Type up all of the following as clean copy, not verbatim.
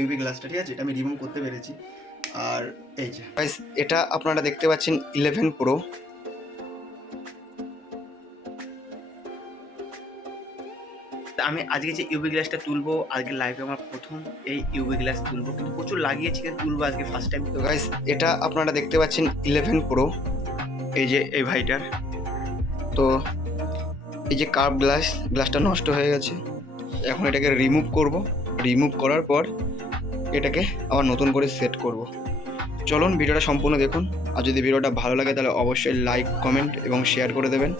UV গ্লাসটা, ঠিক আছে, এটা আমি রিমুভ করতে পেরেছি। আর এই যে গাইস, এটা আপনারা দেখতে পাচ্ছেন 11 প্রো। আমি আজকে যে ইউভি গ্লাসটা তুলবো, আজকে লাইভে আমার প্রথম এই ইউভি গ্লাস তুলবো, কিন্তু প্রচুর লাগিয়েছি, কিন্তু তুলবো আজকে ফার্স্ট টাইম। তো গাইস, এটা আপনারা দেখতে পাচ্ছেন 11 প্রো, এই যে এই ভাইটার। তো এই যে কার্ভ গ্লাসটা নষ্ট হয়ে গেছে, এখন এটাকে রিমুভ করব। রিমুভ করার পর এটাকে আবার নতুন করে সেট করব। চলুন ভিডিওটা সম্পূর্ণ দেখুন, আর যদি ভিডিওটা ভালো লাগে তাহলে অবশ্যই লাইক, কমেন্ট এবং শেয়ার করে দেবেন।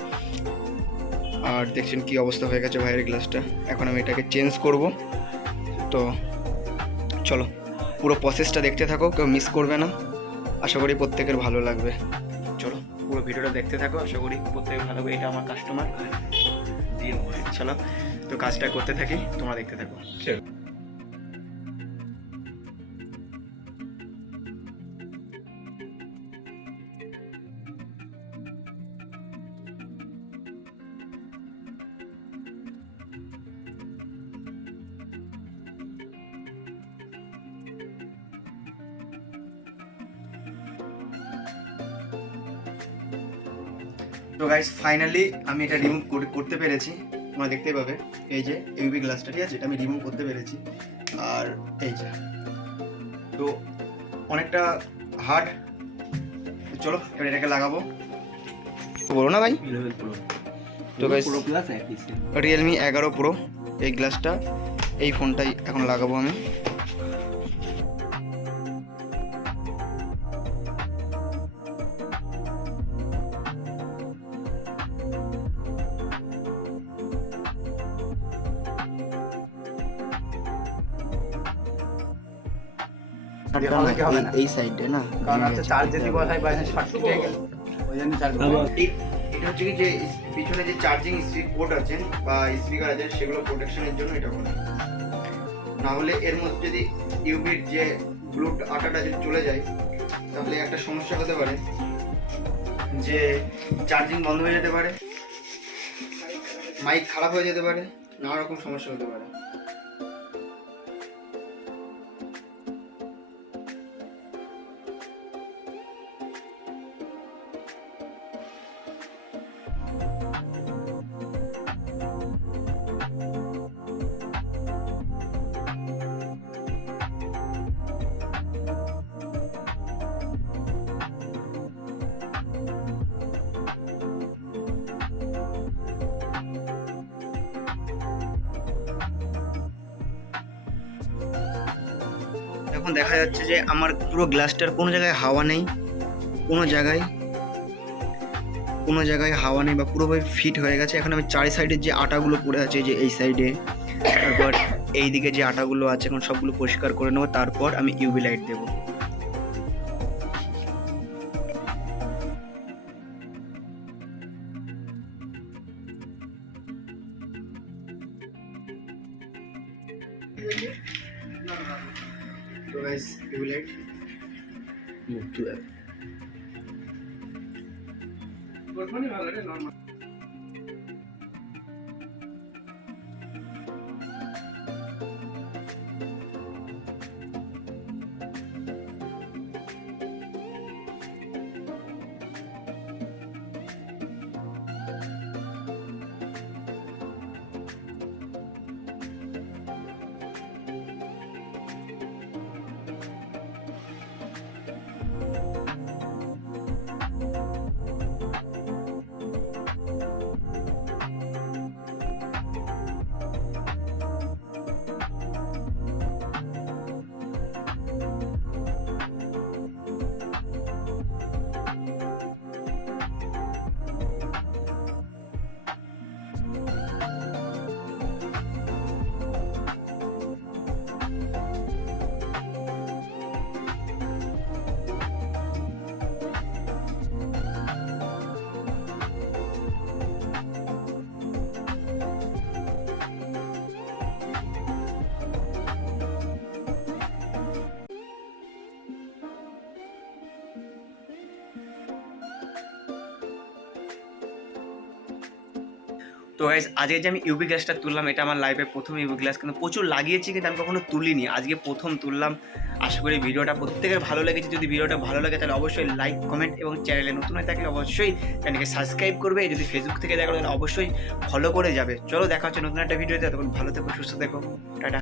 আর দেখছেন কি অবস্থা হয়ে গেছে ভাইয়ের গ্লাসটা, এখন আমি এটাকে চেঞ্জ করব। তো চলো পুরো প্রসেসটা দেখতে থাকো, কেউ মিস করবে না, আশা করি প্রত্যেকের ভালো লাগবে। চলো পুরো ভিডিওটা দেখতে থাকো, আশা করি প্রত্যেকের ভালো লাগবে। এটা আমার কাস্টমার, চলো তো কাজটা করতে থাকি, তোমরা দেখতে থাকো। তো গাইস, ফাইনালি আমি এটা রিমুভ করতে পেরেছি, তোমরা দেখতেই পাবে। এই যে ইউভি গ্লাসটা, ঠিক আছে, এটা আমি রিমুভ করতে পেরেছি। আর এই যে তো অনেকটা হার্ড। চলো এবার এটাকে লাগাবো, বলো না ভাই। তো গাইস, রিয়েলমি 11 প্রো এই গ্লাসটা, এই ফোনটাই এখন লাগাবো আমি। এই সাইডে না, কারণ আছে চার্জ যদি বসাই বাইরে শর্ট হয়ে গেল, ওই জন্য চার্জ হবে। এটা হচ্ছে কি, যে পিছনে যে চার্জিং পোর্ট আছে বা স্পিকার আছে, সেগুলো প্রোটেকশনের জন্য এটা করা। না হলে এর মধ্যে যদি ইউভির যে ব্লুট আটাটা যদি চলে যায়, তাহলে একটা সমস্যা হতে পারে যে চার্জিং বন্ধ হয়ে যেতে পারে, মাইক খারাপ হয়ে যেতে পারে, নানা রকম সমস্যা হতে পারে। এখন দেখা যাচ্ছে যে আমার পুরো গ্লাসটার কোনো জায়গায় হাওয়া নেই, কোনো জায়গায় হাওয়া নেই বা পুরোপুরি ফিট হয়ে গেছে। এখন আমি চারি সাইডের যে আটাগুলো পড়ে আছে, যে এই সাইডে, তারপর এই দিকে যে আটাগুলো আছে, এখন সবগুলো পরিষ্কার করে নেবো, তারপর আমি ইউভি লাইট দেবো। So guys, UV light move to F. তো গাইজ আজকে যে আমি ইউভি গ্লাসটা তুললাম, এটা আমার লাইফে প্রথম ইউভি গ্লাস, কিন্তু প্রচুর লাগিয়েছি কিন্তু আমি কখনো তুলিনি, আজকে প্রথম তুললাম। আশা করি ভিডিওটা প্রত্যেকের ভালো লেগেছে। যদি ভিডিওটা ভালো লাগে তাহলে অবশ্যই লাইক, কমেন্ট এবং চ্যানেলে নতুন হয়ে থাকলে অবশ্যই চ্যানেলকে সাবস্ক্রাইব করবে। যদি ফেসবুক থেকে দেখো তাহলে অবশ্যই ফলো করে যাবে। চলো দেখা হচ্ছে নতুন একটা ভিডিওতে, তখন ভালো থেকো, সুস্থ থেকো, টাটা।